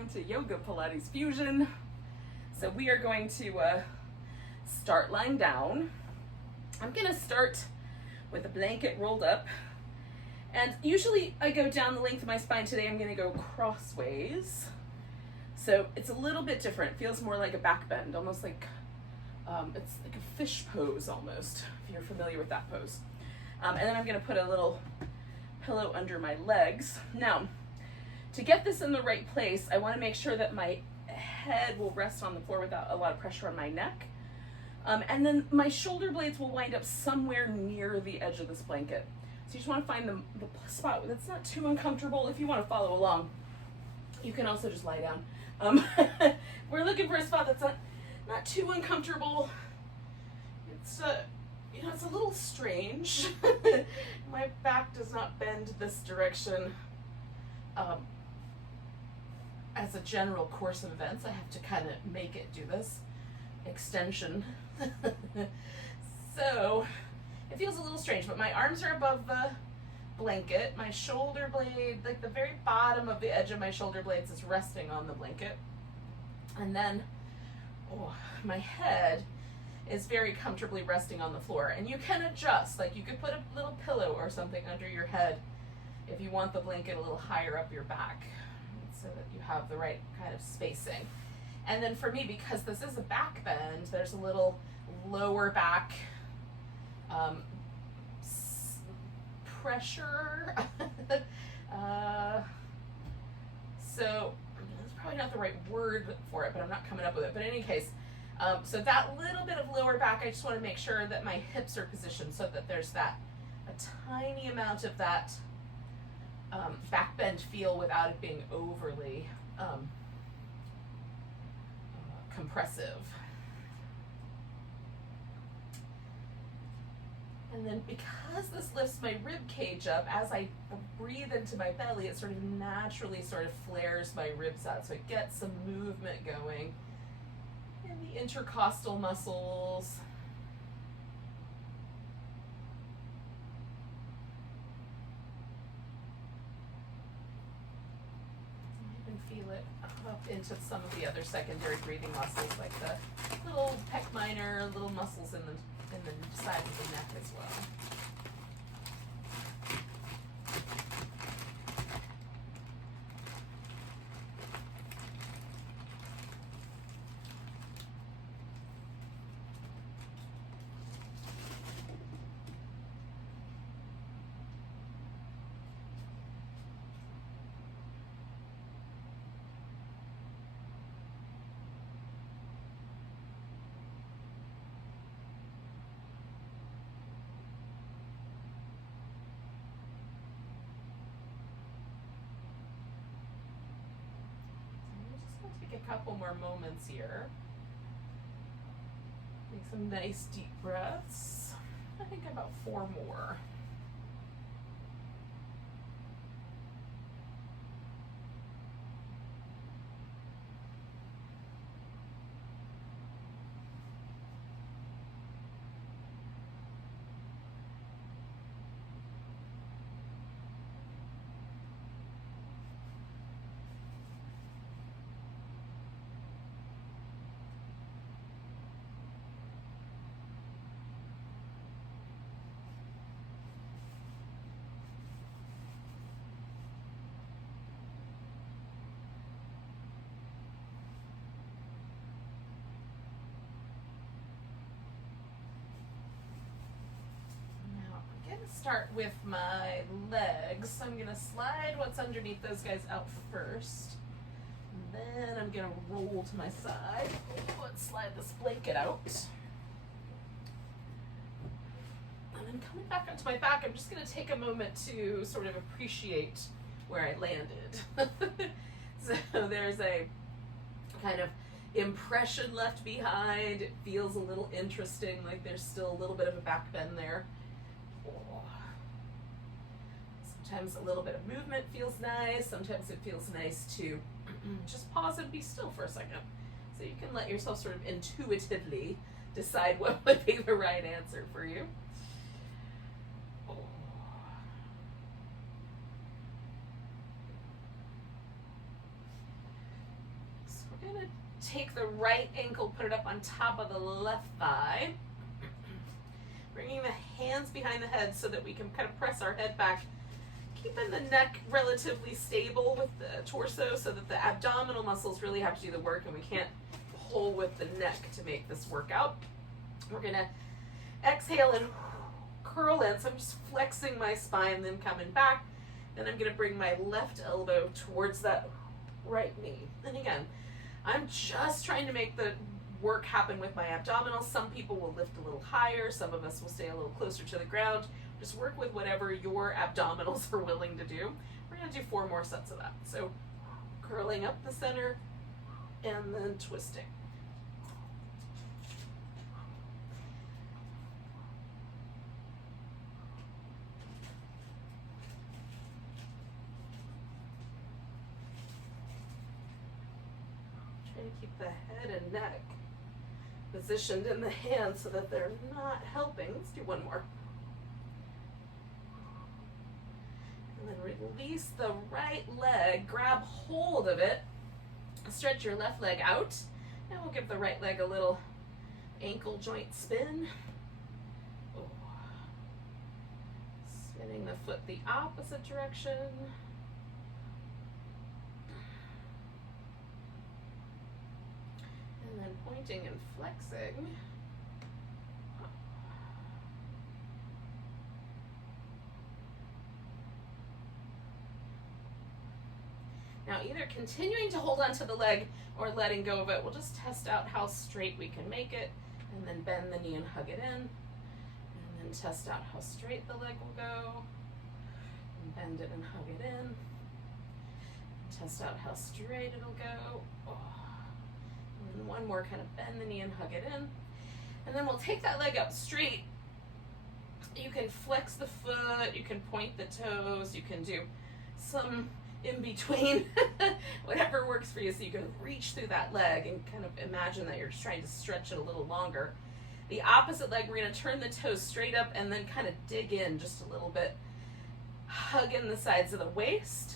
welcome to Yoga Pilates Fusion. So we are going to start lying down. I'm gonna start with a blanket rolled up. And usually I go down the length of my spine. Today I'm gonna go crossways. So it's a little bit different. It feels more like a back bend, almost like, it's like a fish pose almost, if you're familiar with that pose. And then I'm gonna put a little pillow under my legs. Now, to get this in the right place, I wanna make sure that my head will rest on the floor without a lot of pressure on my neck. And then my shoulder blades will wind up somewhere near the edge of this blanket. So you just wanna find the spot that's not too uncomfortable. If you wanna follow along, you can also just lie down. We're looking for a spot that's not too uncomfortable. It's it's a little strange. My back does not bend this direction. As a general course of events, I have to kind of make it do this extension. So it feels a little strange, but my arms are above the blanket. My shoulder blade, like the very bottom of the edge of my shoulder blades, is resting on the blanket. And then my head is very comfortably resting on the floor. And you can adjust, like you could put a little pillow or something under your head if you want the blanket a little higher up your back, so that you have the right kind of spacing. And then for me, because this is a back bend, there's a little lower back pressure. So that's probably not the right word for it, but I'm not coming up with it. But in any case, so that little bit of lower back, I just want to make sure that my hips are positioned so that there's a tiny amount of that back bend feel without it being overly compressive. And then because this lifts my rib cage up, as I breathe into my belly, it sort of naturally sort of flares my ribs out. So it gets some movement going in the intercostal muscles. Feel it up into some of the other secondary breathing muscles, like the little pec minor, little muscles in the side of the neck as well. Take a couple more moments here. Take some nice deep breaths. I think about 4 more. Start with my legs. So I'm gonna slide what's underneath those guys out first. And then I'm gonna roll to my side. Let's slide this blanket out. And then coming back onto my back, I'm just gonna take a moment to sort of appreciate where I landed. So there's a kind of impression left behind. It feels a little interesting, like there's still a little bit of a back bend there. Sometimes a little bit of movement feels nice. Sometimes it feels nice to just pause and be still for a second. So you can let yourself sort of intuitively decide what would be the right answer for you. going to take the right ankle, put it up on top of the left thigh. Bringing the hands behind the head so that we can kind of press our head back, keeping the neck relatively stable with the torso so that the abdominal muscles really have to do the work and we can't pull with the neck to make this work out. We're going to exhale and curl in. So I'm just flexing my spine, then coming back. Then I'm going to bring my left elbow towards that right knee. And again, I'm just trying to make the work happen with my abdominals. Some people will lift a little higher. Some of us will stay a little closer to the ground. Just work with whatever your abdominals are willing to do. We're going to do 4 more sets of that. So curling up the center and then twisting. Try to keep the head and neck positioned in the hands so that they're not helping. Let's do 1 more. And then release the right leg, grab hold of it, stretch your left leg out, and we'll give the right leg a little ankle joint spin. Oh. Spinning the foot the opposite direction. And then pointing and flexing. Now either continuing to hold onto the leg or letting go of it. We'll just test out how straight we can make it, and then bend the knee and hug it in. And then test out how straight the leg will go. And bend it and hug it in. Test out how straight it'll go. Oh. And 1 more, kind of bend the knee and hug it in. And then we'll take that leg up straight. You can flex the foot, you can point the toes, you can do some in between, whatever works for you, so you can reach through that leg and kind of imagine that you're just trying to stretch it a little longer. The opposite leg, we're going to turn the toes straight up and then kind of dig in just a little bit. Hug in the sides of the waist.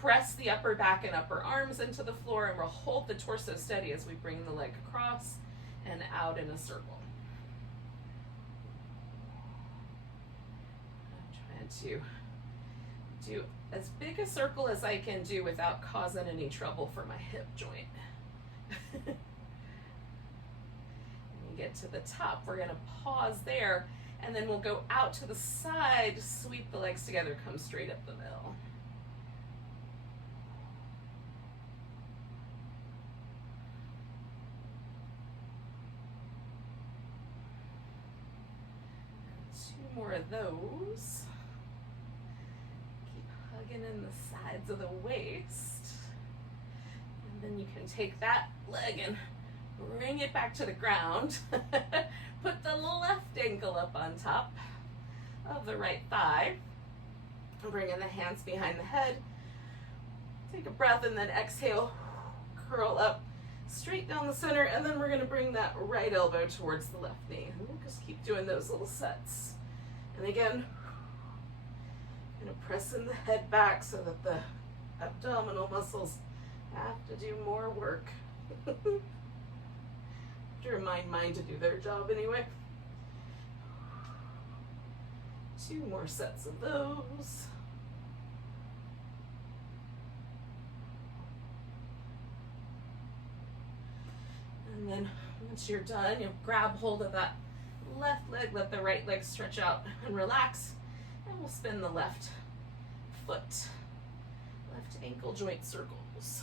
Press the upper back and upper arms into the floor, and we'll hold the torso steady as we bring the leg across and out in a circle. I'm trying to do as big a circle as I can do without causing any trouble for my hip joint. When we get to the top, we're going to pause there, and then we'll go out to the side, sweep the legs together, come straight up the middle. And 2 more of those. Hugging in the sides of the waist. And then you can take that leg and bring it back to the ground. Put the left ankle up on top of the right thigh. Bring in the hands behind the head. Take a breath and then exhale. Curl up straight down the center, and then we're going to bring that right elbow towards the left knee. And we'll just keep doing those little sets. And again, I'm going to press in the head back so that the abdominal muscles have to do more work. To remind mine to do their job anyway. 2 more sets of those. And then once you're done, you'll grab hold of that left leg, let the right leg stretch out and relax. And we'll spin the left foot, left ankle joint circles.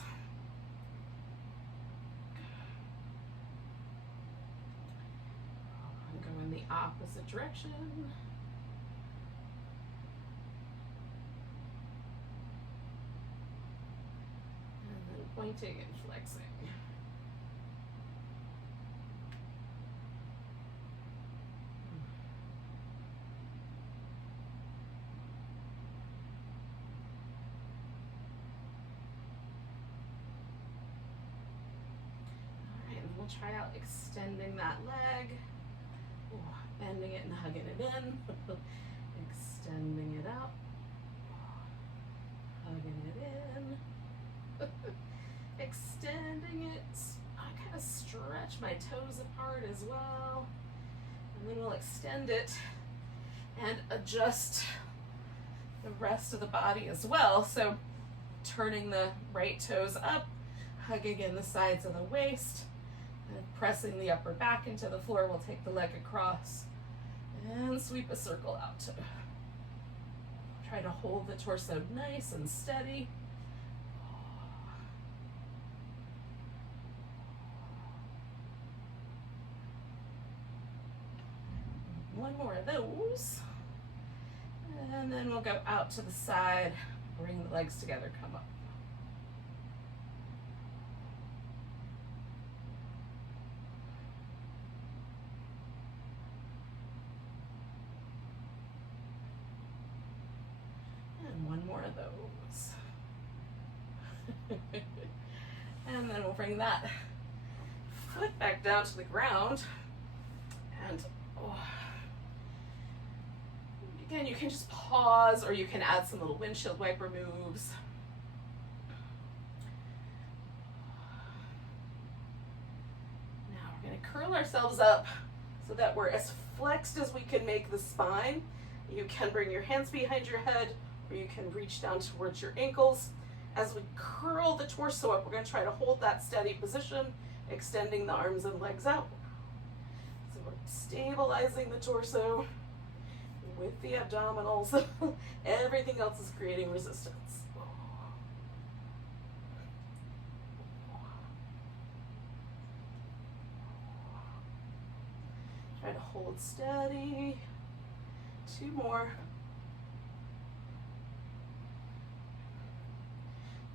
And go in the opposite direction. And then pointing and flexing. We'll try out extending that leg. Ooh, bending it and hugging it in. Extending it out. Hugging it in. extending it. I kind of stretch my toes apart as well. And then we'll extend it and adjust the rest of the body as well. So turning the right toes up, hugging in the sides of the waist, and pressing the upper back into the floor. We'll take the leg across and sweep a circle out. Try to hold the torso nice and steady. One more of those. And then we'll go out to the side, bring the legs together, come up. And one more of those. And then we'll bring that foot back down to the ground. And again, you can just pause, or you can add some little windshield wiper moves. Now we're going to curl ourselves up so that we're as flexed as we can make the spine. You can bring your hands behind your head, or you can reach down towards your ankles. As we curl the torso up, we're going to try to hold that steady position, extending the arms and legs out. So we're stabilizing the torso with the abdominals. Everything else is creating resistance. Try to hold steady. 2 more.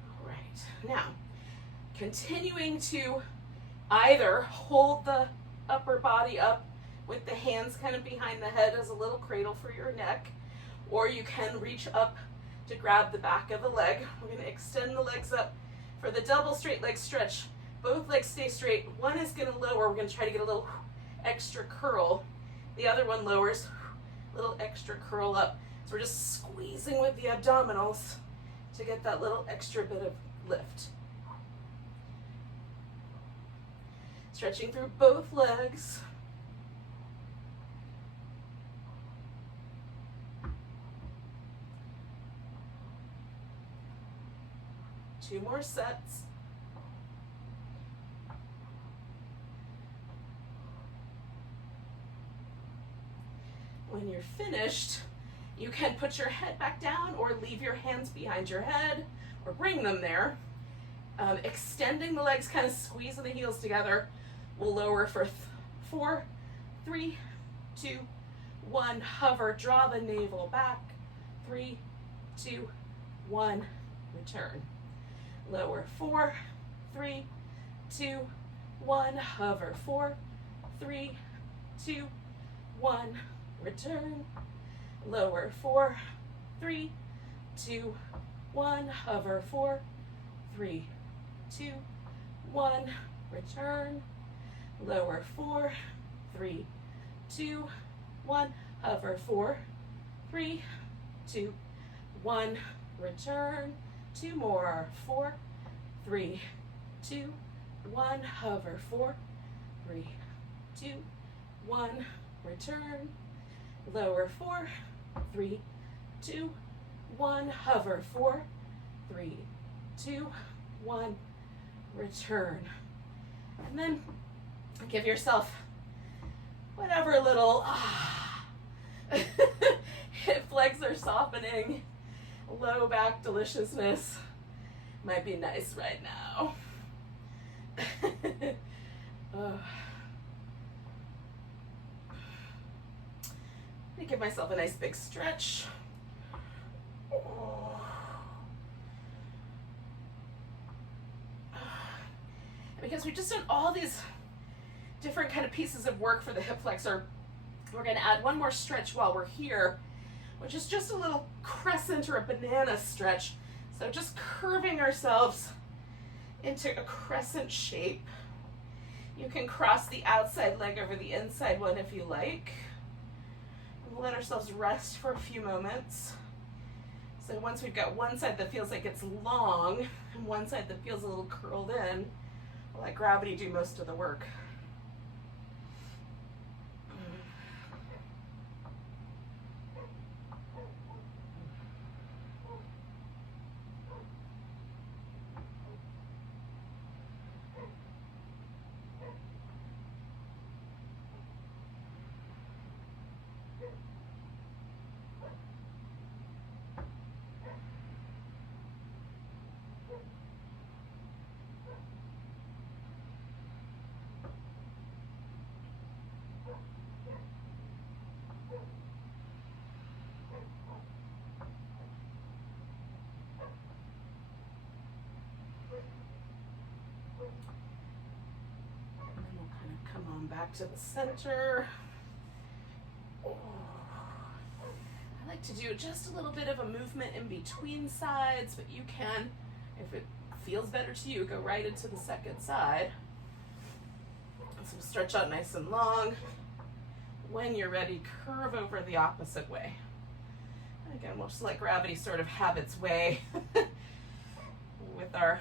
All right. Now, continuing to either hold the upper body up with the hands kind of behind the head as a little cradle for your neck, or you can reach up to grab the back of the leg. We're going to extend the legs up for the double straight leg stretch. Both legs stay straight. One is going to lower. We're going to try to get a little extra curl. The other one lowers, little extra curl up. So we're just squeezing with the abdominals to get that little extra bit of lift. Stretching through both legs. Two more sets. When you're finished, you can put your head back down or leave your hands behind your head or bring them there. Extending the legs, kind of squeezing the heels together. We'll lower for 4, 3, 2, 1. Hover, draw the navel back. 3, 2, 1. Return. Lower. 4, 3, 2, 1. Hover. 4, 3, 2, 1. Return. Lower. 4, 3, 2, 1. Hover. 4, 3, 2, 1. Return. Lower. 4, 3, 2, 1. Hover. 4, 3, 2, 1. Return. 2 more. 4, 3, 2, 1. Hover. 4, 3, 2, 1. Return. Lower. 4, 3, 2, 1. Hover. 4, 3, 2, 1. Return. And then give yourself whatever little hip flex are softening, low back deliciousness might be nice right now. Let me give myself a nice big stretch. Because we've just done all these different kind of pieces of work for the hip flexor, we're going to add one more stretch while we're here, which is just a little crescent or a banana stretch. So just curving ourselves into a crescent shape. You can cross the outside leg over the inside one if you like. We'll let ourselves rest for a few moments. So once we've got one side that feels like it's long, one side that feels a little curled in, I'll let gravity do most of the work. Back to the center. I like to do just a little bit of a movement in between sides, but you can, if it feels better to you, go right into the second side. So stretch out nice and long. When you're ready, curve over the opposite way. And again, we'll just let gravity sort of have its way with our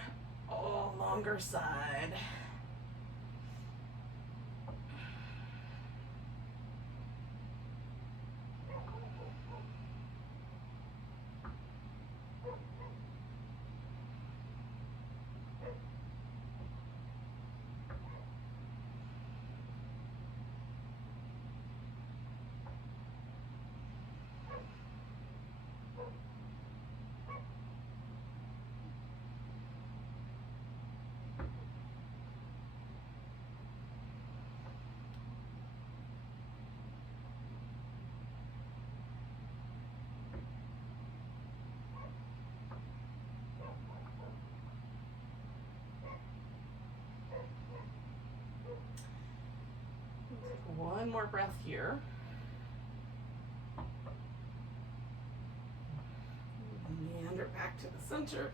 longer side. One more breath here. Meander back to the center.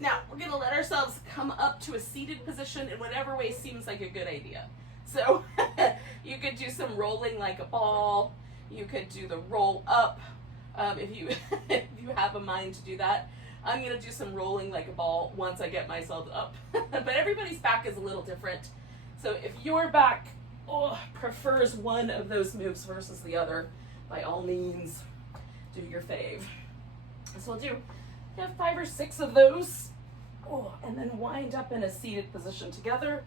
Now, we're going to let ourselves come up to a seated position in whatever way seems like a good idea. So, you could do some rolling like a ball. You could do the roll up if you if you have a mind to do that. I'm going to do some rolling like a ball once I get myself up. But everybody's back is a little different. So if your back prefers one of those moves versus the other, by all means, do your fave. So we'll do 5 or 6 of those, and then wind up in a seated position together.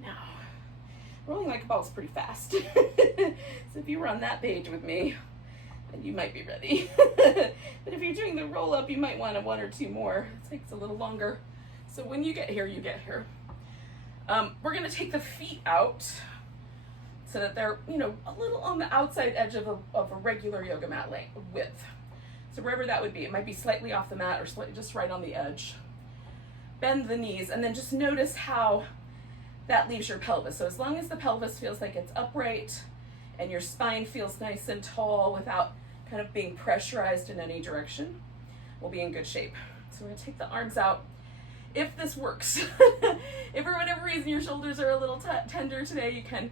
Now, rolling like a ball is pretty fast. So if you were on that page with me, then you might be ready. But if you're doing the roll up, you might want 1 or 2 more. It takes a little longer. So when you get here, you get here. We're going to take the feet out so that they're, a little on the outside edge of a regular yoga mat width. So wherever that would be, it might be slightly off the mat or slightly just right on the edge. Bend the knees and then just notice how that leaves your pelvis. So as long as the pelvis feels like it's upright and your spine feels nice and tall without kind of being pressurized in any direction, we'll be in good shape. So we're gonna take the arms out. If this works, if for whatever reason your shoulders are a little tender today, you can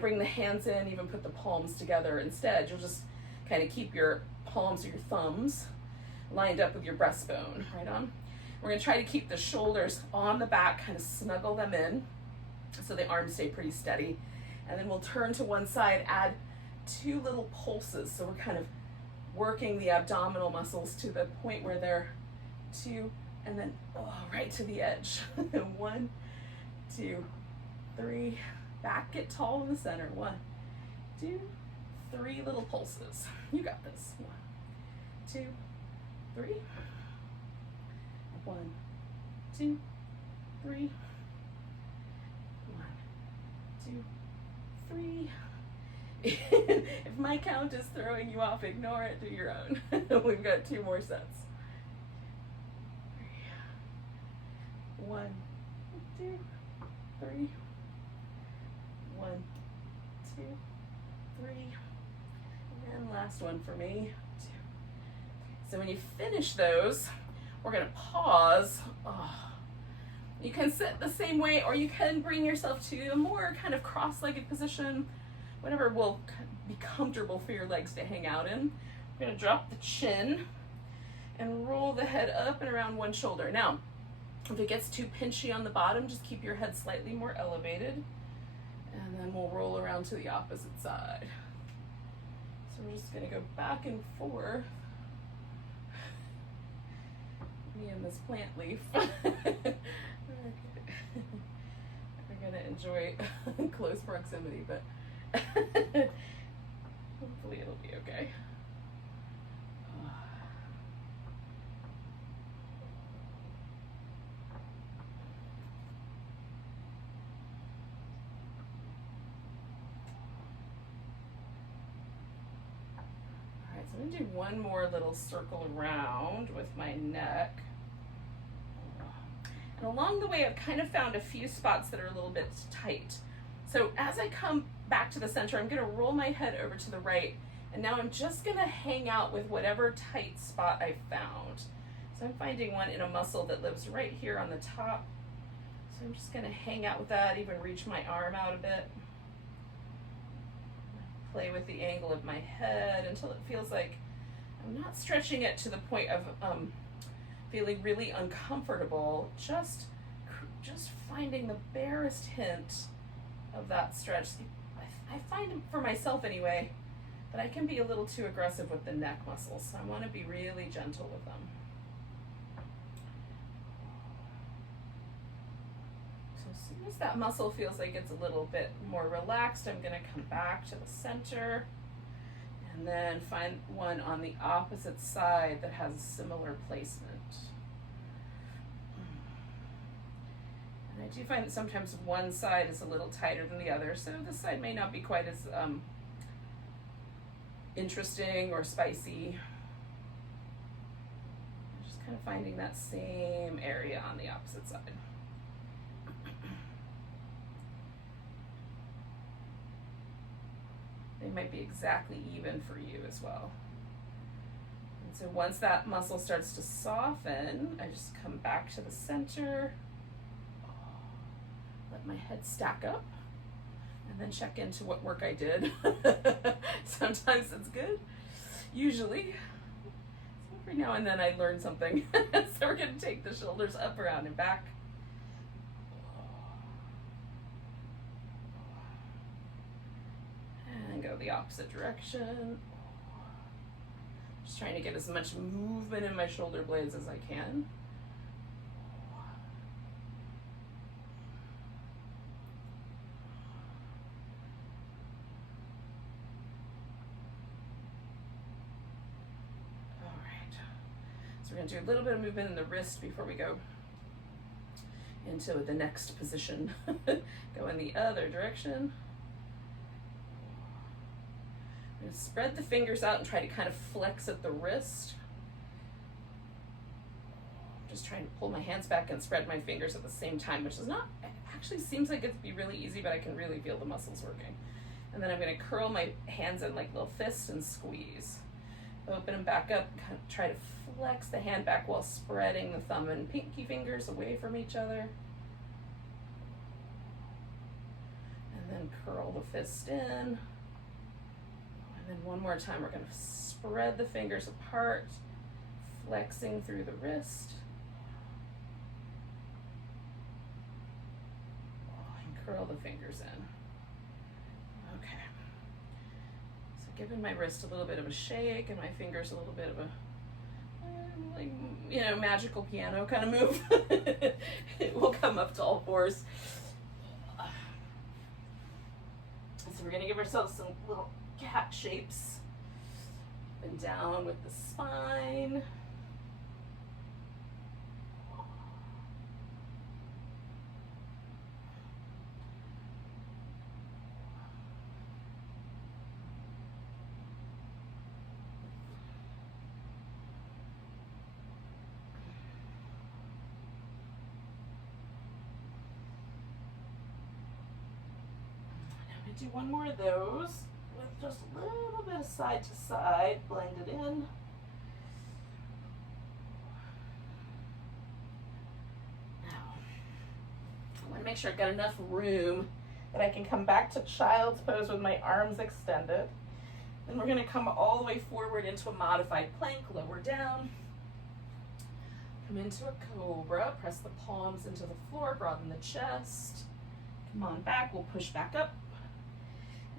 bring the hands in, even put the palms together instead. You'll just kind of keep your palms or your thumbs lined up with your breastbone, right on. We're going to try to keep the shoulders on the back, kind of snuggle them in so the arms stay pretty steady. And then we'll turn to one side, add 2 little pulses. So we're kind of working the abdominal muscles to the point where they're 2, and then right to the edge. 1, 2, 3. Back, get tall in the center. 1, 2, 3 little pulses. You got this. 1, 2, 3. 1, 2, 3. 1, 2, 3. If my count is throwing you off, ignore it, do your own. We've got 2 more sets. 1, 2, 3. last one for me. 2. So when you finish those, we're gonna pause. Oh. You can sit the same way, or you can bring yourself to a more kind of cross-legged position, whatever will be comfortable for your legs to hang out in. We're gonna drop the chin and roll the head up and around one shoulder. Now, if it gets too pinchy on the bottom, just keep your head slightly more elevated, and then we'll roll around to the opposite side. So we're just gonna go back and forth. Me and this plant leaf. We're gonna enjoy close proximity, but hopefully it'll be okay. Alright, so I'm gonna do one more little circle around with my neck. And along the way, I've kind of found a few spots that are a little bit tight. So as I come back to the center, I'm gonna roll my head over to the right, and now I'm just gonna hang out with whatever tight spot I found. So I'm finding one in a muscle that lives right here on the top. So I'm just gonna hang out with that, even reach my arm out a bit. Play with the angle of my head until it feels like I'm not stretching it to the point of feeling really uncomfortable, just finding the barest hint of that stretch. I find for myself anyway that I can be a little too aggressive with the neck muscles, so I want to be really gentle with them. So as soon as that muscle feels like it's a little bit more relaxed, I'm going to come back to the center and then find one on the opposite side that has a similar placement. And I do find that sometimes one side is a little tighter than the other, so this side may not be quite as interesting or spicy. Just kind of finding that same area on the opposite side. They might be exactly even for you as well. And so once that muscle starts to soften, I just come back to the center, let my head stack up, and then check into what work I did. Sometimes it's good, usually. So every now and then I learn something. So we're gonna take the shoulders up, around, and back. And go the opposite direction. Just trying to get as much movement in my shoulder blades as I can. So we're going to do a little bit of movement in the wrist before we go into the next position. Go in the other direction. I'm going to spread the fingers out and try to kind of flex at the wrist. Just trying to pull my hands back and spread my fingers at the same time, which is not, it actually seems like it'd be really easy, but I can really feel the muscles working. And then I'm going to curl my hands in like little fists and squeeze. Open them back up, kind of try to flex the hand back while spreading the thumb and pinky fingers away from each other. And then curl the fist in. And then one more time, we're going to spread the fingers apart, flexing through the wrist. And curl the fingers in. Okay. Giving my wrist a little bit of a shake and my fingers a little bit of a, like, you know, magical piano kind of move. It will come up to all fours. So we're going to give ourselves some little cat shapes. Up and down with the spine. Do one more of those with just a little bit of side to side, blend it in. Now, I want to make sure I've got enough room that I can come back to child's pose with my arms extended. Then we're going to come all the way forward into a modified plank, lower down. Come into a cobra, press the palms into the floor, broaden the chest. Come on back, we'll push back up.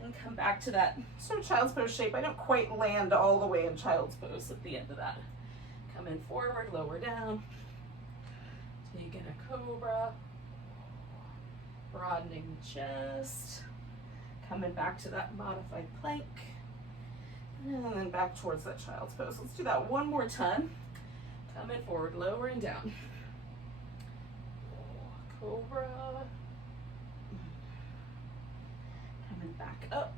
And come back to that sort of child's pose shape. I don't quite land all the way in child's pose at the end of that. Come in forward, lower down. Take in a cobra. Broadening the chest. Coming back to that modified plank. And then back towards that child's pose. Let's do that one more time. Coming forward, lowering down. Cobra. Coming back up.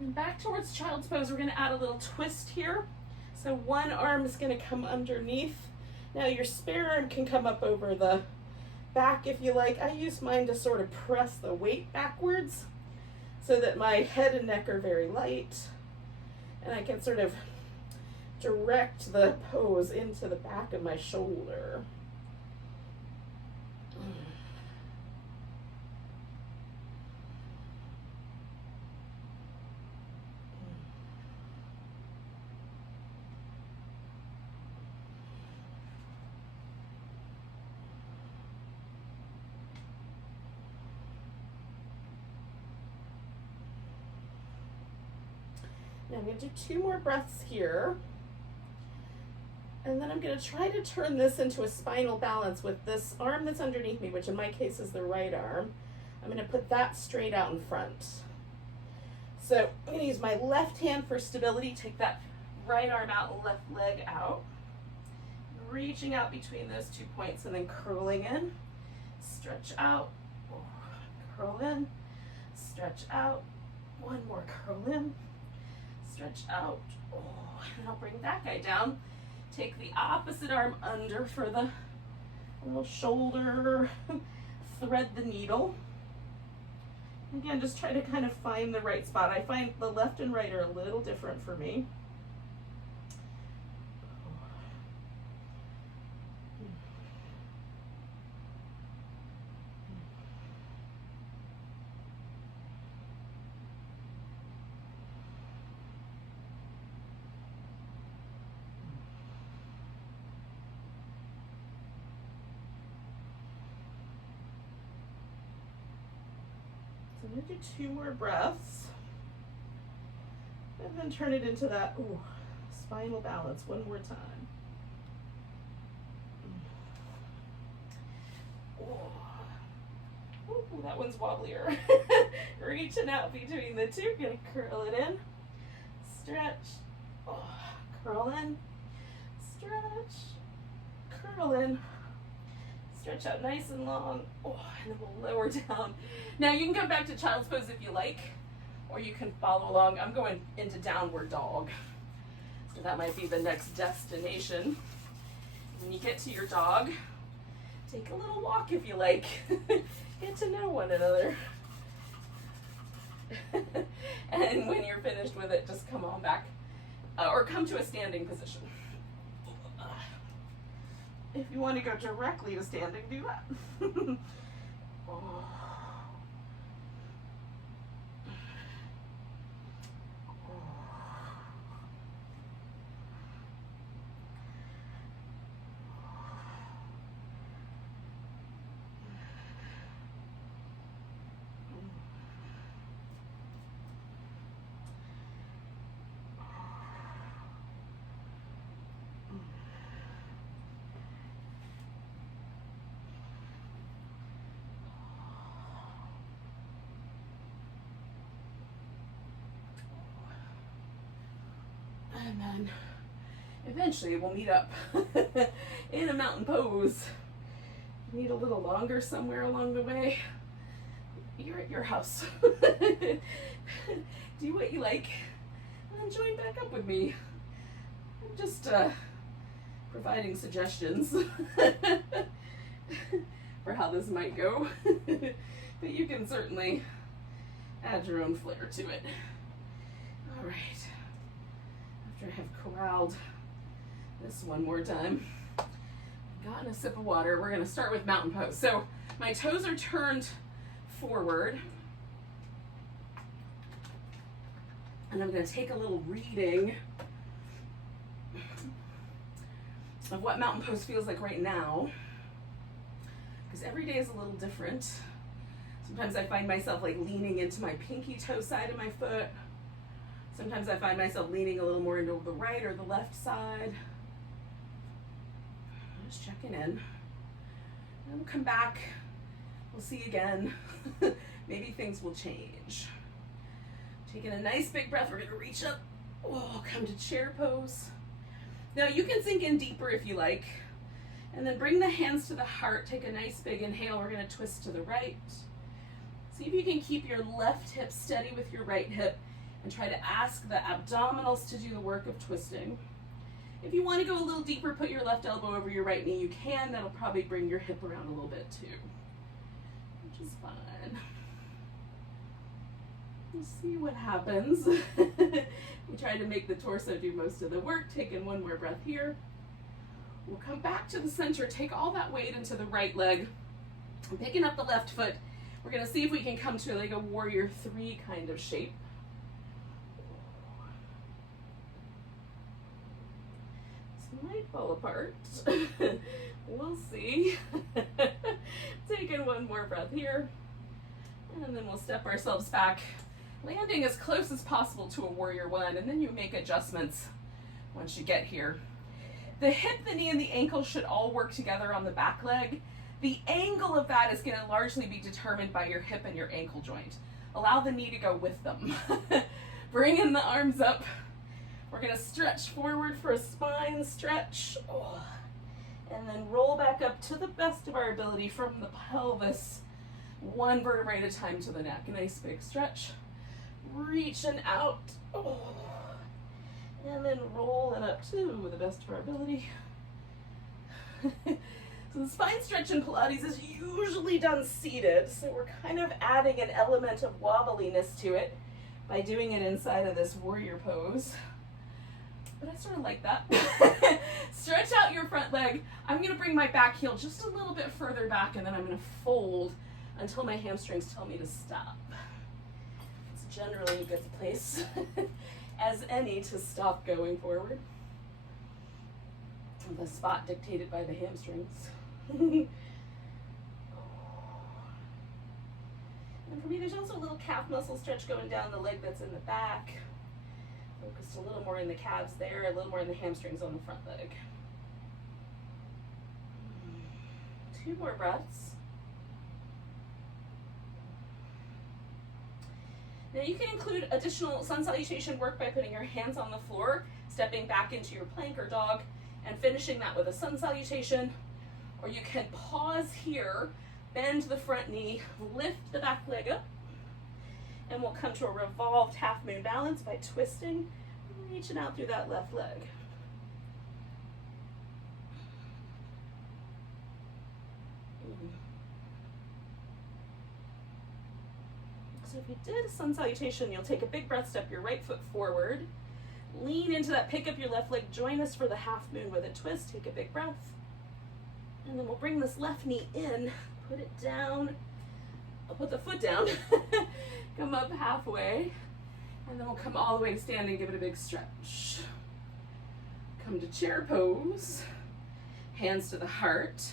And back towards child's pose. We're going to add a little twist here. So one arm is going to come underneath. Now your spare arm can come up over the back if you like. I use mine to sort of press the weight backwards so that my head and neck are very light. And I can sort of direct the pose into the back of my shoulder. Now I'm going to do 2 more breaths here. And then I'm going to try to turn this into a spinal balance with this arm that's underneath me, which in my case is the right arm. I'm going to put that straight out in front. So I'm going to use my left hand for stability. Take that right arm out, left leg out. Reaching out between those 2 points and then curling in. Stretch out. Curl in. Stretch out. One more curl in. Stretch out. And I'll bring that guy down. Take the opposite arm under for the little shoulder. Thread the needle. Again, just try to kind of find the right spot. I find the left and right are a little different for me. I'm going to do 2 more breaths and then turn it into that spinal balance one more time. Ooh, that one's wobblier. Reaching out between the 2, gonna curl it in, stretch, curl in, stretch, curl in. Stretch out nice and long, and then we'll lower down. Now you can come back to child's pose if you like, or you can follow along. I'm going into downward dog, so that might be the next destination. When you get to your dog, take a little walk if you like. Get to know one another. And when you're finished with it, just come on back, or come to a standing position. If you want to go directly to standing, do that. And then eventually we'll meet up in a mountain pose. Need a little longer somewhere along the way. You're at your house. Do what you like and then join back up with me. I'm just providing suggestions for how this might go. But you can certainly Add your own flair to it. All right. After I have corralled this one more time, gotten a sip of water, we're going to start with mountain pose. So my toes are turned forward. And I'm going to take a little reading of what mountain pose feels like right now, because every day is a little different. Sometimes I find myself like leaning into my pinky toe side of my foot. Sometimes I find myself leaning a little more into the right or the left side. Just checking in. And we'll come back. We'll see again. Maybe things will change. Taking a nice big breath, we're gonna reach up. Oh, come to chair pose. Now you can sink in deeper if you like. And then bring the hands to the heart. Take a nice big inhale. We're gonna twist to the right. See if you can keep your left hip steady with your right hip and try to ask the abdominals to do the work of twisting. If you want to go a little deeper, put your left elbow over your right knee. You can. That'll probably bring your hip around a little bit too, which is fine. We'll see what happens. We try to make the torso do most of the work. Taking one more breath here. We'll come back to the center. Take all that weight into the right leg. I'm picking up the left foot. We're going to see if we can come to like a warrior 3 kind of shape. This might fall apart. We'll see. Taking one more breath here. And then we'll step ourselves back, landing as close as possible to a warrior 1, and then you make adjustments once you get here. The hip, the knee, and the ankle should all work together on the back leg. The angle of that is going to largely be determined by your hip and your ankle joint. Allow the knee to go with them. Bring in the arms up. We're going to stretch forward for a spine stretch. Oh. And then roll back up to the best of our ability from the pelvis, one vertebrae at a time to the neck. Nice big stretch. Reaching out. Oh. And then rolling up to the best of our ability. So the spine stretch in Pilates is usually done seated, so we're kind of adding an element of wobbliness to it by doing it inside of this warrior pose. But I sort of like that. Stretch out your front leg. I'm going to bring my back heel just a little bit further back, and then I'm going to fold until my hamstrings tell me to stop. It's generally a good place as any to stop going forward. The spot dictated by the hamstrings. And for me, there's also a little calf muscle stretch going down the leg that's in the back. Focused a little more in the calves there, a little more in the hamstrings on the front leg. 2 more breaths. Now you can include additional sun salutation work by putting your hands on the floor, stepping back into your plank or dog, and finishing that with a sun salutation. Or you can pause here, bend the front knee, lift the back leg up, and we'll come to a revolved half moon balance by twisting, reaching out through that left leg. So if you did a sun salutation, you'll take a big breath, step your right foot forward, lean into that, pick up your left leg, join us for the half moon with a twist, take a big breath. And then we'll bring this left knee in, put it down, I'll put the foot down, come up halfway, and then we'll come all the way to standing, give it a big stretch. Come to chair pose, hands to the heart.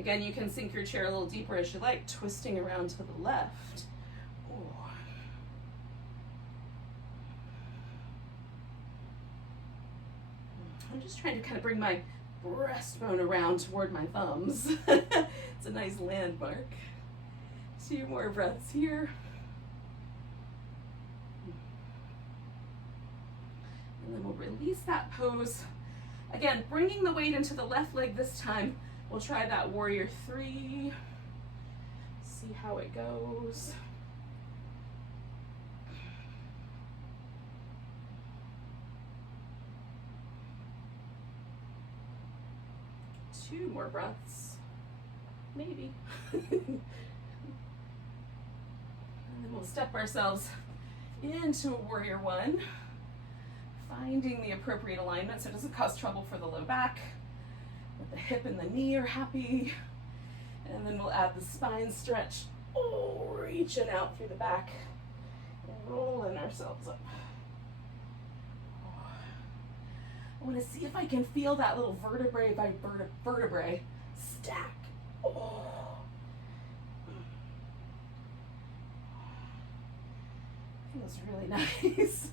Again, you can sink your chair a little deeper as you like, twisting around to the left. Oh. I'm just trying to kind of bring my breastbone around toward my thumbs. It's a nice landmark. 2 more breaths here. And then we'll release that pose. Again, bringing the weight into the left leg this time. We'll try that warrior 3. See how it goes. Two more breaths, maybe. And then we'll we'll step ourselves into a warrior one, finding the appropriate alignment so it doesn't cause trouble for the low back. But the hip and the knee are happy. And then we'll add the spine stretch. Oh, reaching out through the back and rolling ourselves up. I want to see if I can feel that little vertebrae by vertebrae stack. Oh. Feels really nice. It's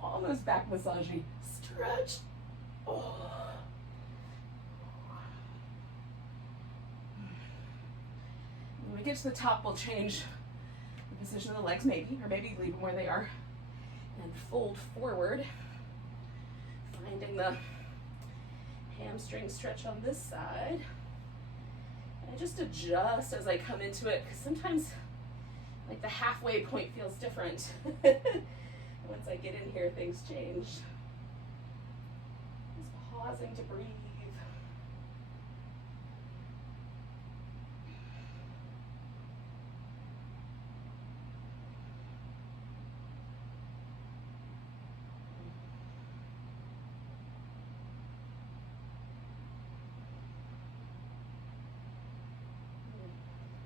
almost back massagey. Stretch. Oh. When we get to the top, we'll change the position of the legs maybe, or maybe leave them where they are and fold forward. Finding the hamstring stretch on this side. And I just adjust as I come into it, because sometimes like the halfway point feels different. Once I get in here, things change. Just pausing to breathe.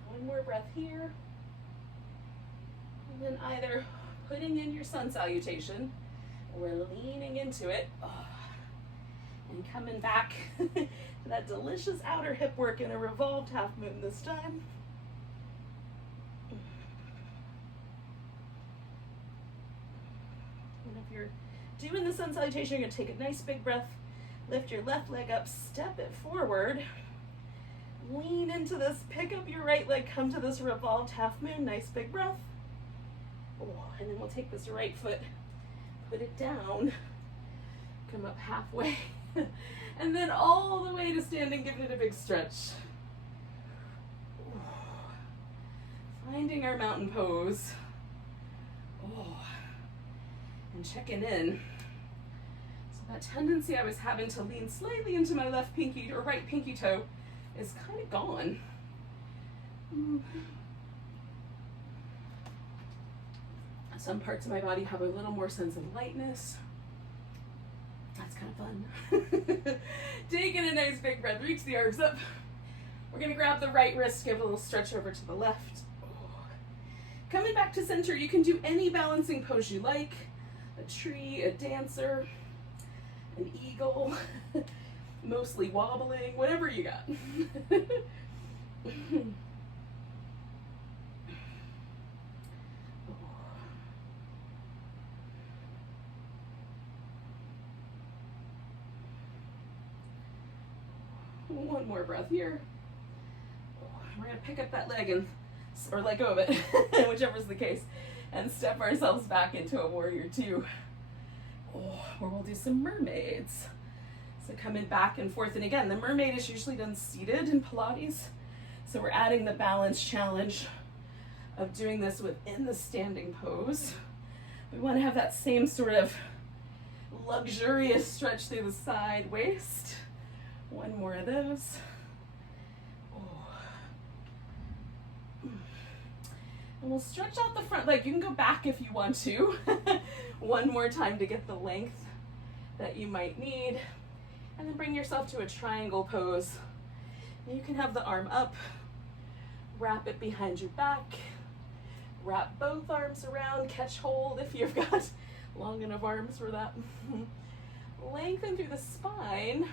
One more breath here. And then either putting in your sun salutation or leaning into it. And coming back to that delicious outer hip work in a revolved half moon this time. And if you're doing the sun salutation, you're going to take a nice big breath, lift your left leg up, step it forward. Lean into this, pick up your right leg, come to this revolved half moon, nice big breath. Oh, and then we'll take this right foot, put it down, come up halfway, and then all the way to standing, giving it a big stretch. Oh. Finding our mountain pose. Oh. And checking in. So that tendency I was having to lean slightly into my left pinky or right pinky toe is kind of gone. Some parts of my body have a little more sense of lightness. That's kind of fun. Taking a nice big breath, reach the arms up. We're gonna grab the right wrist, give a little stretch over to the left. Oh. Coming back to center, you can do any balancing pose you like. A tree, a dancer, an eagle. Mostly wobbling, whatever you got. One more breath here. We're gonna pick up that leg and, or let go of it, whichever's the case, and step ourselves back into a warrior two. Or we'll do some mermaids. So coming back and forth, and again, the mermaid is usually done seated in Pilates. So we're adding the balance challenge of doing this within the standing pose. We want to have that same sort of luxurious stretch through the side waist. One more of those. And we'll stretch out the front leg. You can go back if you want to. One more time to get the length that you might need. And then bring yourself to a triangle pose. You can have the arm up, wrap it behind your back, wrap both arms around, catch hold if you've got long enough arms for that. Lengthen through the spine.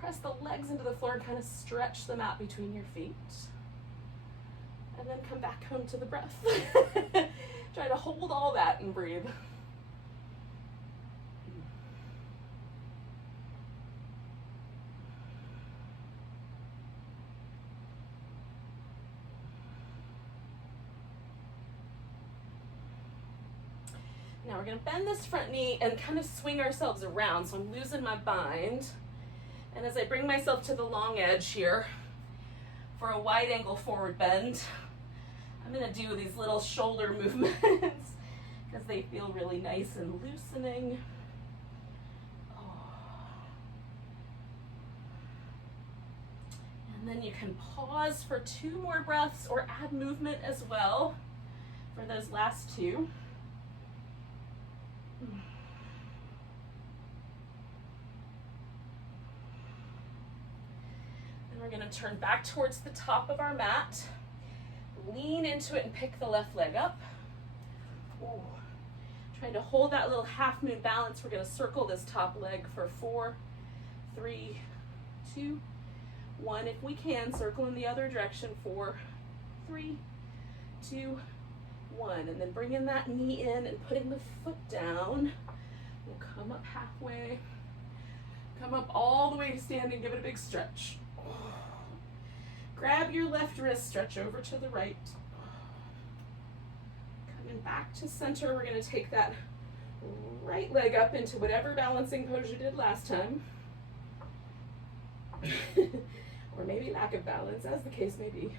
Press the legs into the floor and kind of stretch them out between your feet. And then come back home to the breath. Try to hold all that and breathe. Now we're going to bend this front knee and kind of swing ourselves around. So I'm losing my bind. And as I bring myself to the long edge here for a wide angle forward bend, I'm going to do these little shoulder movements because they feel really nice and loosening. And then you can pause for 2 more breaths or add movement as well. for those last two. And we're going to turn back towards the top of our mat. Lean into it and pick the left leg up. Ooh. Trying to hold that little half moon balance. We're going to circle this top leg for 4, 3, 2, 1. If we can, circle in the other direction. 4, 3, 2, 1. And then bringing that knee in and putting the foot down. We'll come up halfway. Come up all the way to standing. Give it a big stretch. Grab your left wrist, stretch over to the right. Coming back to center, we're going to take that right leg up into whatever balancing pose you did last time. Or maybe lack of balance, as the case may be.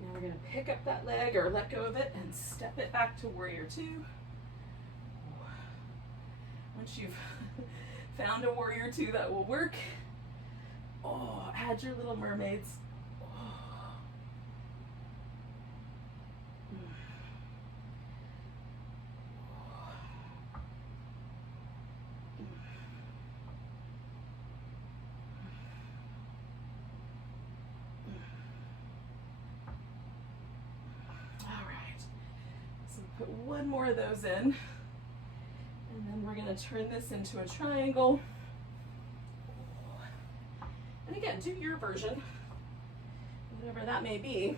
Now we're going to pick up that leg or let go of it and step it back to warrior two. Once you've found a warrior two that will work, add your little mermaids. Put one more of those in, and then we're going to turn this into a triangle. And again, do your version, whatever that may be.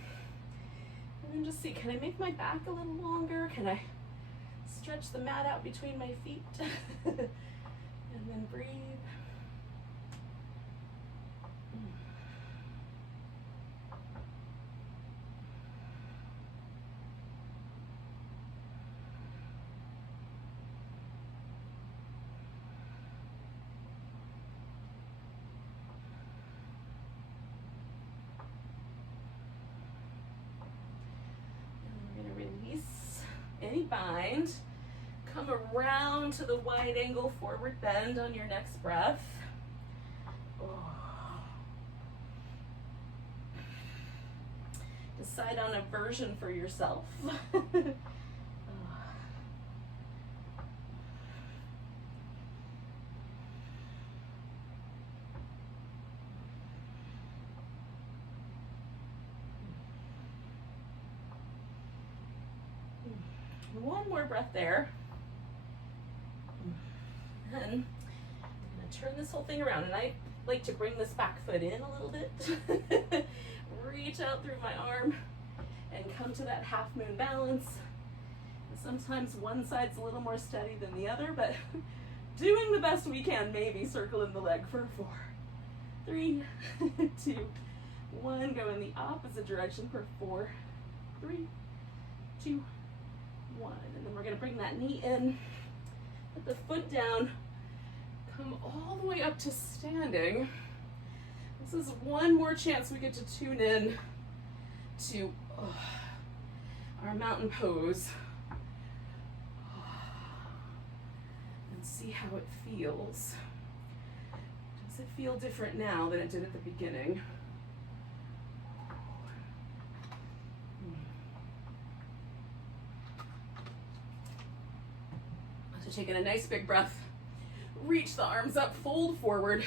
And then just see, can I make my back a little longer? Can I stretch the mat out between my feet? And then breathe. Any bind, come around to the wide angle forward bend on your next breath. Decide on a version for yourself. One more breath there. And I'm going to turn this whole thing around. And I like to bring this back foot in a little bit. Reach out through my arm and come to that half moon balance. And sometimes one side's a little more steady than the other, but doing the best we can, maybe circling the leg for 4, 3, 2, 1. Go in the opposite direction for 4, 3, 2, 1. And then we're going to bring that knee in, put the foot down, come all the way up to standing. This is one more chance we get to tune in to our mountain pose and see how it feels. Does it feel different now than it did at the beginning? So taking a nice big breath, reach the arms up, fold forward.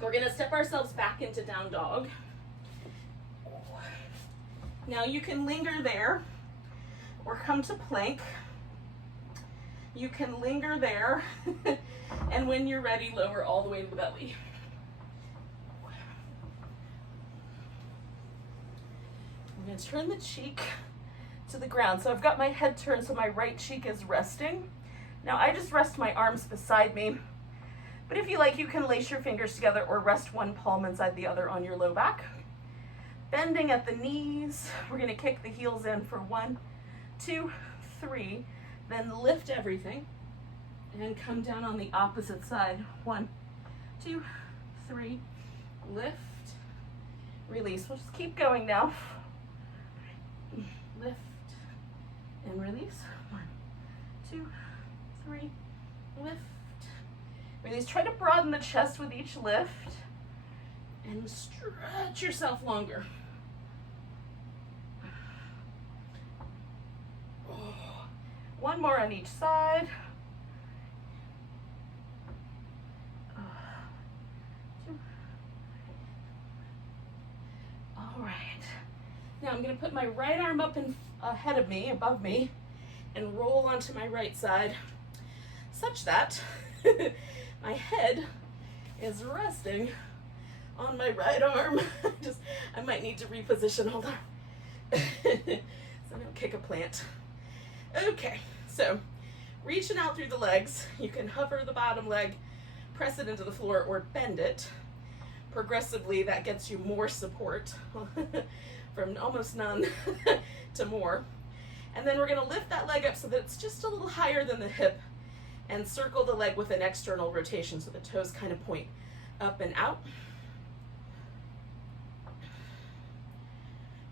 We're going to step ourselves back into down dog. Now you can linger there or come to plank. You can linger there and when you're ready, lower all the way to the belly. I'm going to turn the cheek to the ground. So I've got my head turned so my right cheek is resting. Now I just rest my arms beside me. But if you like, you can lace your fingers together or rest one palm inside the other on your low back. Bending at the knees. We're going to kick the heels in for 1, 2, 3. Then lift everything and come down on the opposite side. 1, 2, 3. Lift, release. We'll just keep going now. Lift, and release. 1, 2, 3, lift. Release. Try to broaden the chest with each lift and stretch yourself longer. Oh. One more on each side. All right. Now I'm going to put my right arm up in ahead of me, above me, and roll onto my right side such that my head is resting on my right arm. I might need to reposition, hold on. So I don't kick a plant. Okay, so reaching out through the legs, you can hover the bottom leg, press it into the floor, or bend it. Progressively, that gets you more support from almost none to more. And then we're gonna lift that leg up so that it's just a little higher than the hip and circle the leg with an external rotation so the toes kind of point up and out.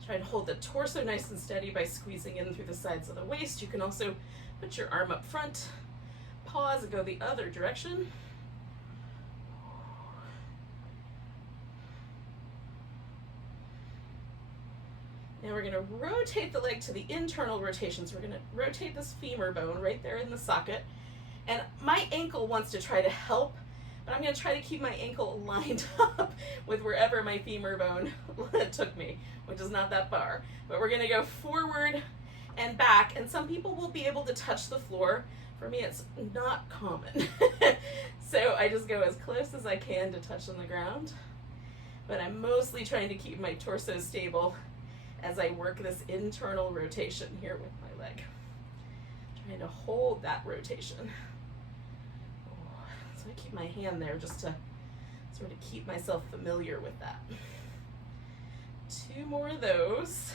Try and hold the torso nice and steady by squeezing in through the sides of the waist. You can also put your arm up front, pause and go the other direction. Now we're going to rotate the leg to the internal rotation. So we're going to rotate this femur bone right there in the socket. And my ankle wants to try to help, but I'm going to try to keep my ankle lined up with wherever my femur bone took me, which is not that far. But we're going to go forward and back, and some people will be able to touch the floor. For me, it's not common. So I just go as close as I can to touch on the ground. But I'm mostly trying to keep my torso stable as I work this internal rotation here with my leg. Trying to hold that rotation. So I keep my hand there just to sort of keep myself familiar with that. 2 more of those.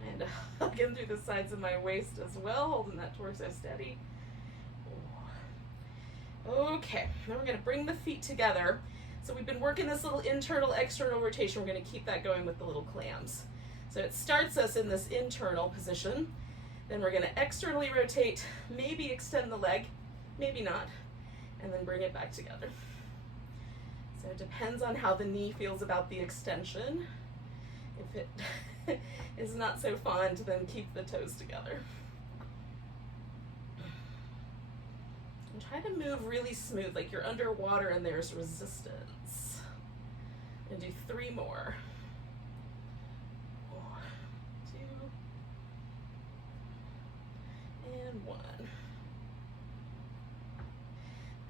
Trying to hug in through the sides of my waist as well, holding that torso steady. Okay, now we're gonna bring the feet together. So we've been working this little internal, external rotation. We're going to keep that going with the little clams. So it starts us in this internal position. Then we're going to externally rotate, maybe extend the leg, maybe not, and then bring it back together. So it depends on how the knee feels about the extension. If it is not so fond, then keep the toes together. And try to move really smooth, like you're underwater and there's resistance. And do 3 more. 4, 2, and 1. And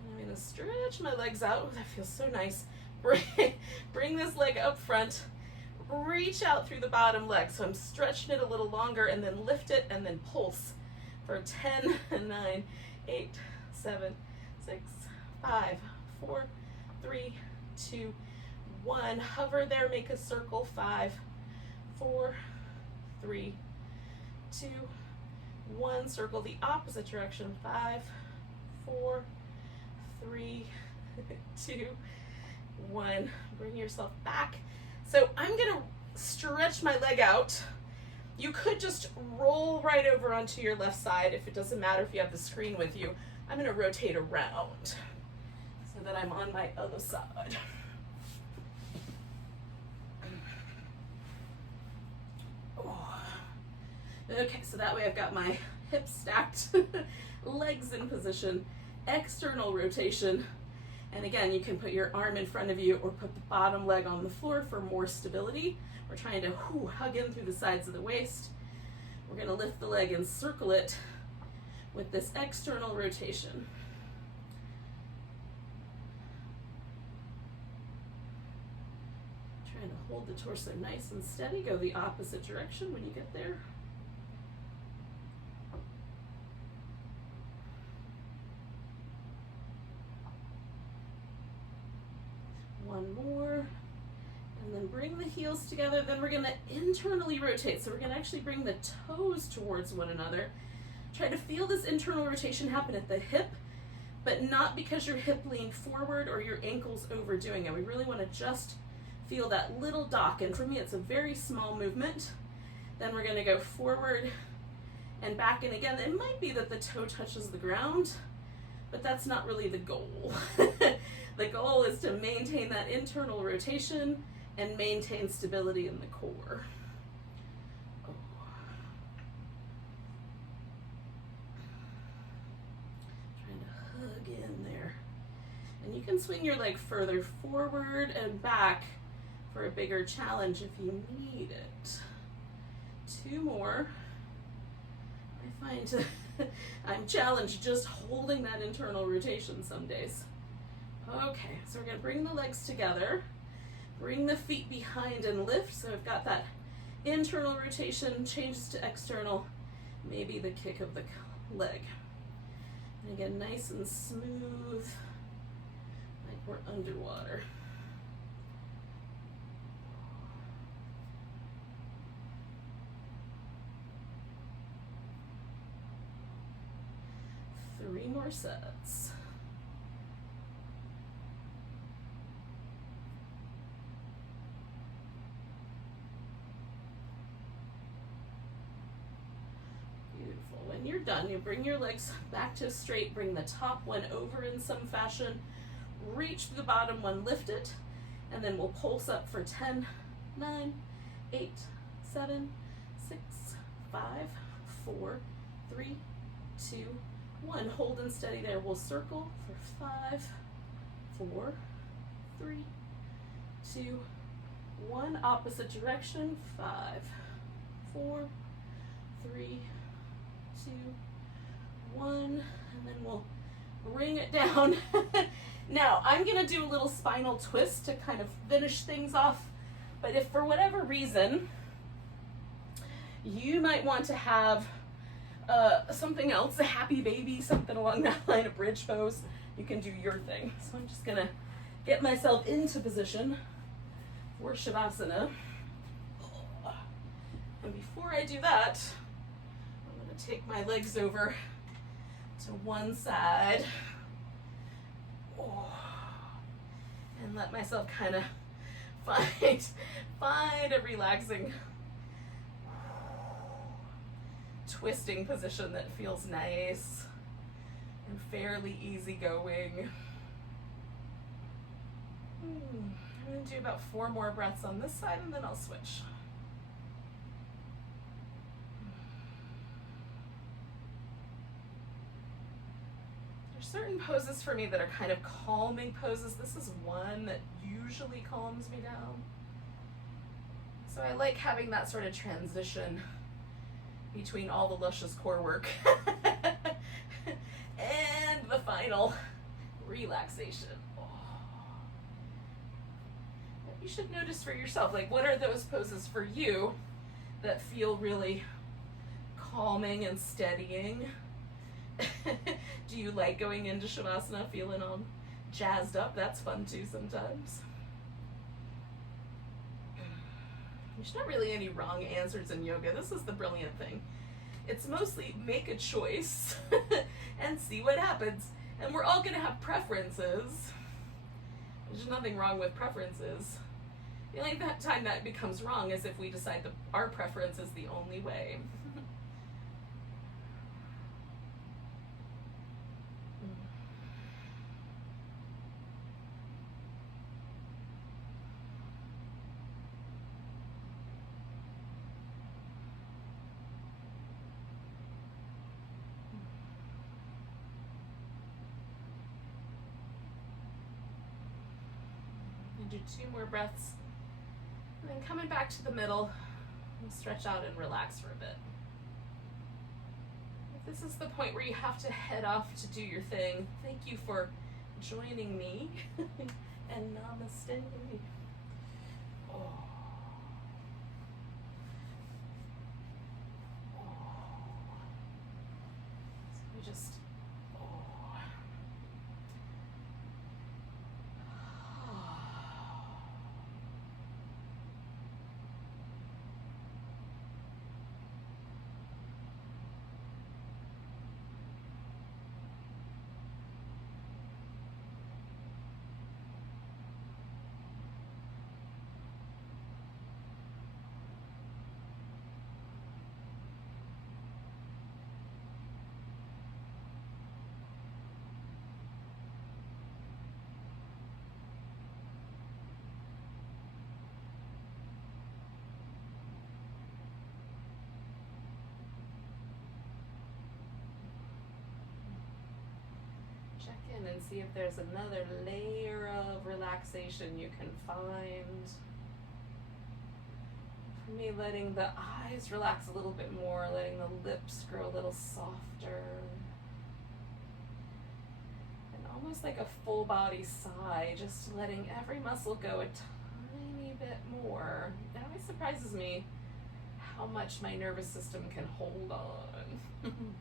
I'm going to stretch my legs out. Oh, that feels so nice. Bring this leg up front. Reach out through the bottom leg. So I'm stretching it a little longer, and then lift it and then pulse for 10, 9, 8, 7, 6, 5, 4, 3, 2, 1. Hover there, make a circle. 5, 4, 3, 2, 1. Circle the opposite direction. 5, 4, 3, 2, 1. Bring yourself back. So I'm gonna stretch my leg out. You could just roll right over onto your left side if it doesn't matter if you have the screen with you. I'm going to rotate around so that I'm on my other side. Oh. Okay, so that way I've got my hips stacked, legs in position, external rotation. And again, you can put your arm in front of you or put the bottom leg on the floor for more stability. We're trying to hug in through the sides of the waist. We're going to lift the leg and circle it with this external rotation. Trying to hold the torso nice and steady. Go the opposite direction when you get there. One more. And then bring the heels together. Then we're going to internally rotate. So we're going to actually bring the toes towards one another. Try to feel this internal rotation happen at the hip, but not because your hip leaned forward or your ankle's overdoing it. We really want to just feel that little dock. And for me, it's a very small movement. Then we're going to go forward and back in again. It might be that the toe touches the ground, but that's not really the goal. The goal is to maintain that internal rotation and maintain stability in the core. Oh. Trying to hug in there. And you can swing your leg further forward and back for a bigger challenge if you need it. 2 more. I find I'm challenged just holding that internal rotation some days. Okay, so we're gonna bring the legs together, bring the feet behind and lift. So I've got that internal rotation, changes to external, maybe the kick of the leg. And again, nice and smooth, like we're underwater. Three more sets. Beautiful. When you're done, you bring your legs back to straight, bring the top one over in some fashion, reach the bottom one, lift it, and then we'll pulse up for 10, 9, 8, 7, 6, 5, 4, 3, 2, 1. Hold and steady there. We'll circle for 5, 4, 3, 2, 1. Opposite direction. 5, 4, 3, 2, 1. And then we'll bring it down. Now, I'm going to do a little spinal twist to kind of finish things off. But if for whatever reason, you might want to have something else, a happy baby, something along that line of bridge pose, you can do your thing. So I'm just gonna get myself into position for Shavasana. And before I do that, I'm gonna take my legs over to one side. And let myself kind of find a relaxing twisting position that feels nice and fairly easygoing. I'm going to do about 4 more breaths on this side and then I'll switch. There's certain poses for me that are kind of calming poses. This is one that usually calms me down. So I like having that sort of transition between all the luscious core work and the final relaxation. You should notice for yourself, like, what are those poses for you that feel really calming and steadying? Do you like going into Shavasana feeling all jazzed up? That's fun too sometimes. There's not really any wrong answers in yoga. This is the brilliant thing. It's mostly make a choice and see what happens. And we're all gonna have preferences. There's nothing wrong with preferences. The only time that becomes wrong is if we decide that our preference is the only way. Do 2 more breaths, and then coming back to the middle, we'll stretch out and relax for a bit. If this is the point where you have to head off to do your thing, thank you for joining me, and namaste. Oh. Oh. So we just check in and see if there's another layer of relaxation you can find. For me, letting the eyes relax a little bit more, letting the lips grow a little softer. And almost like a full body sigh, just letting every muscle go a tiny bit more. It always surprises me how much my nervous system can hold on.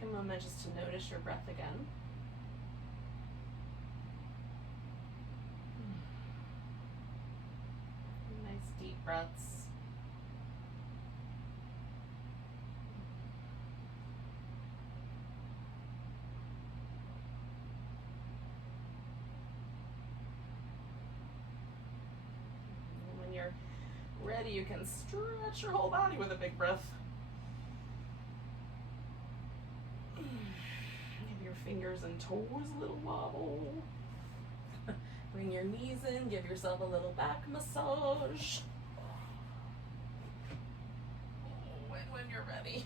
Take a moment just to notice your breath again. Nice deep breaths. And when you're ready, you can stretch your whole body with a big breath. Fingers and toes a little wobble. Bring your knees in, give yourself a little back massage. And when you're ready,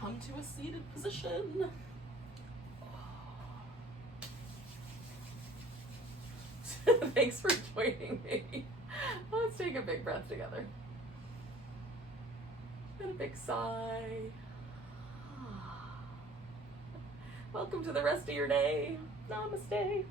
come to a seated position. Thanks for joining me. Let's take a big breath together. And a big sigh. Welcome to the rest of your day. Namaste.